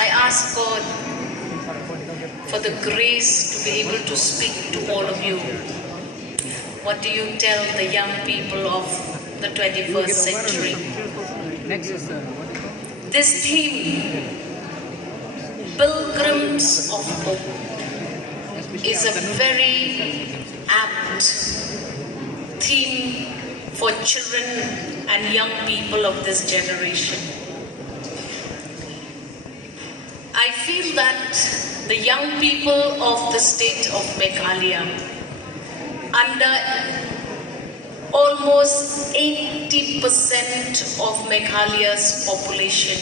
I ask God for the grace to be able to speak to all of you. What do you tell the young people of the 21st century? This theme, Pilgrims of Hope, is a very apt theme for children and young people of this generation. I feel that the young people of the state of Meghalaya, under almost 80% of Meghalaya's population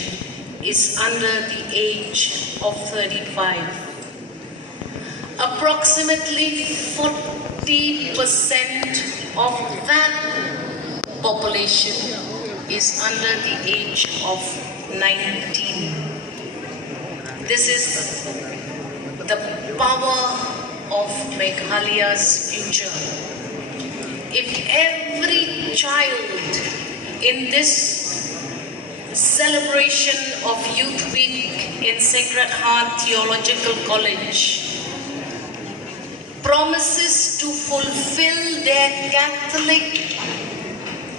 is under the age of 35. Approximately 40% of that population is under the age of 19. This is the power of Meghalaya's future. If every child in this celebration of Youth Week in Sacred Heart Theological College promises to fulfill their Catholic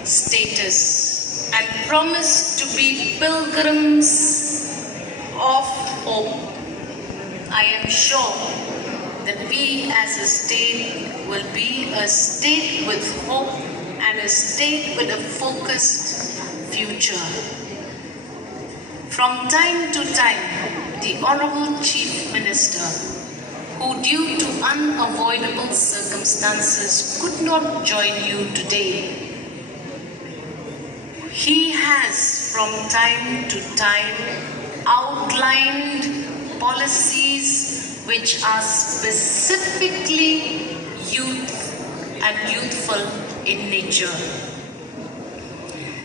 status and promise to be pilgrims of hope, I am sure that we as a state will be a state with hope and a state with a focused future. From time to time, the Honorable Chief Minister, who due to unavoidable circumstances could not join you today, he has from time to time outlined policies which are specifically youth and youthful in nature.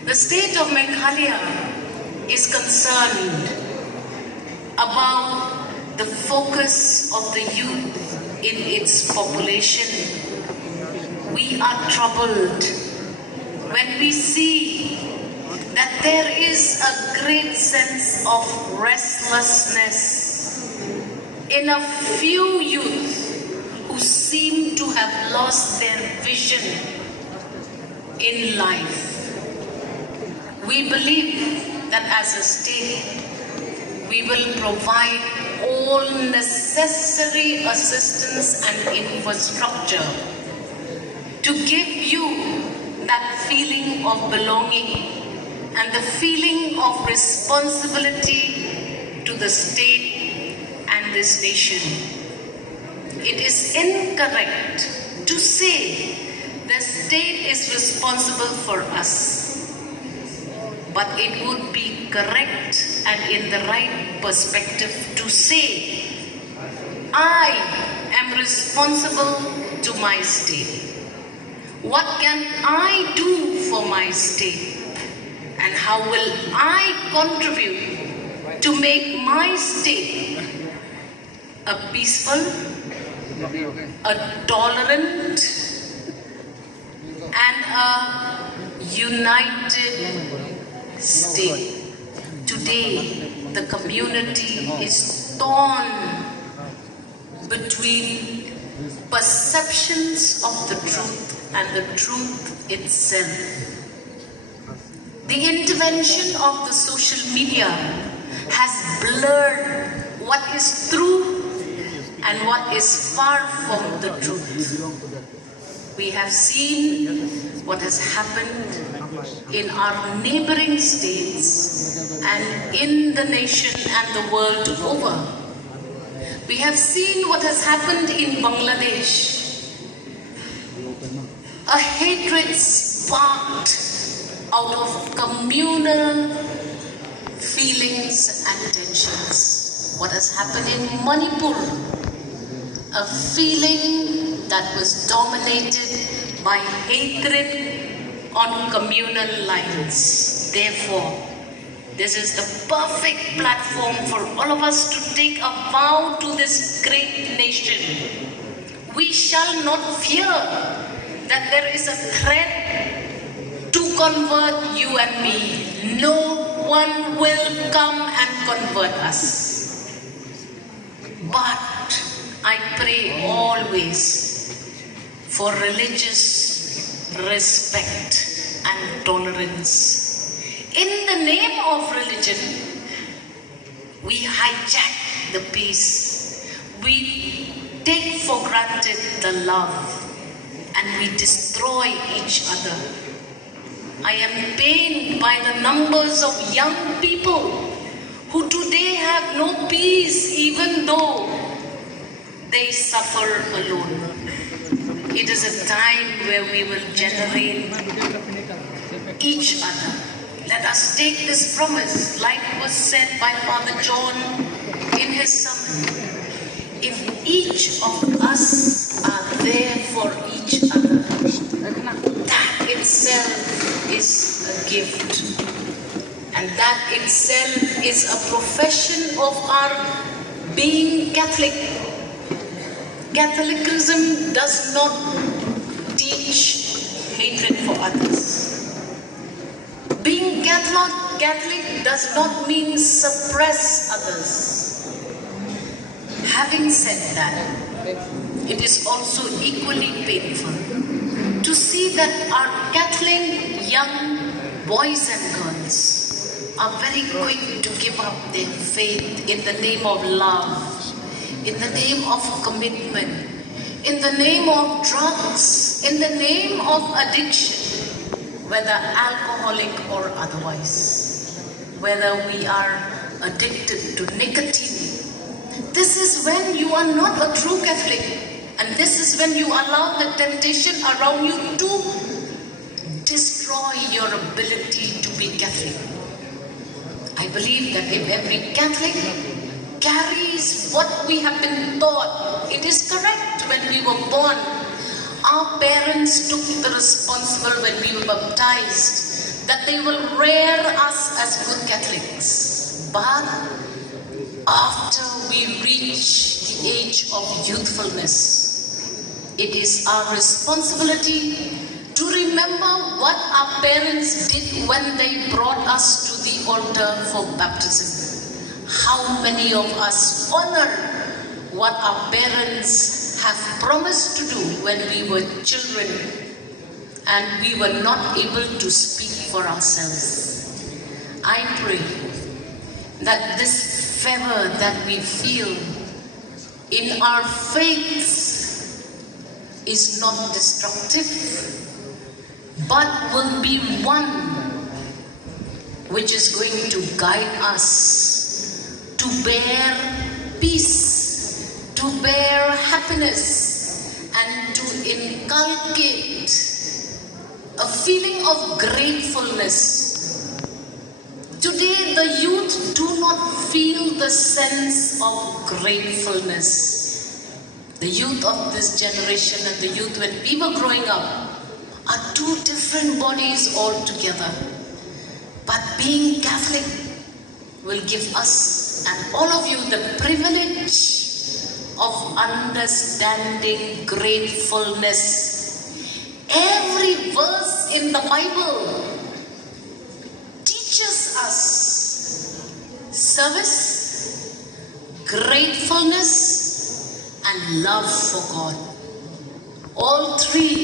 The state of Meghalaya is concerned about the focus of the youth in its population. We are troubled when we see that there is a great sense of restlessness in a few youth who seem to have lost their vision in life. We believe that as a state, we will provide all necessary assistance and infrastructure to give you that feeling of belonging and the feeling of responsibility to the state and this nation. It is incorrect to say the state is responsible for us, but it would be correct and in the right perspective to say, I am responsible to my state. What can I do for my state? And how will I contribute to make my state a peaceful, a tolerant, and a united state? Today, the community is torn between perceptions of the truth and the truth itself. The intervention of the social media has blurred what is true and what is far from the truth. We have seen what has happened in our neighboring states and in the nation and the world over. We have seen what has happened in Bangladesh. A hatred sparked out of communal feelings and tensions. What has happened in Manipur? A feeling that was dominated by hatred on communal lines. Therefore, this is the perfect platform for all of us to take a vow to this great nation. We shall not fear that there is a threat to convert you and me. No one will come and convert us. pray always for religious respect and tolerance. In the name of religion, we hijack the peace. We take for granted the love and we destroy each other. I am pained by the numbers of young people who today have no peace even though they suffer alone. It is a time where we will generate each other. Let us take this promise, like was said by Father John in his sermon. If each of us are there for each other, that itself is a gift. And that itself is a profession of our being Catholic. Catholicism does not teach hatred for others. Being Catholic does not mean suppress others. Having said that, it is also equally painful to see that our Catholic young boys and girls are very quick to give up their faith in the name of love, in the name of commitment, in the name of drugs, in the name of addiction, whether alcoholic or otherwise, whether we are addicted to nicotine. This is when you are not a true Catholic, and this is when you allow the temptation around you to destroy your ability to be Catholic. I believe that if every Catholic carries what we have been taught, it is correct. When we were born, our parents took the responsibility when we were baptized that they will rear us as good Catholics. But after we reach the age of youthfulness, it is our responsibility to remember what our parents did when they brought us to the altar for baptism. How many of us honor what our parents have promised to do when we were children and we were not able to speak for ourselves? I pray that this fervor that we feel in our faith is not destructive, but will be one which is going to guide us to bear peace, to bear happiness, and to inculcate a feeling of gratefulness. Today, the youth do not feel the sense of gratefulness. The youth of this generation and the youth when we were growing up are two different bodies altogether. But being Catholic will give us and all of you the privilege of understanding gratefulness. Every verse in the Bible teaches us service, gratefulness, and love for God. All three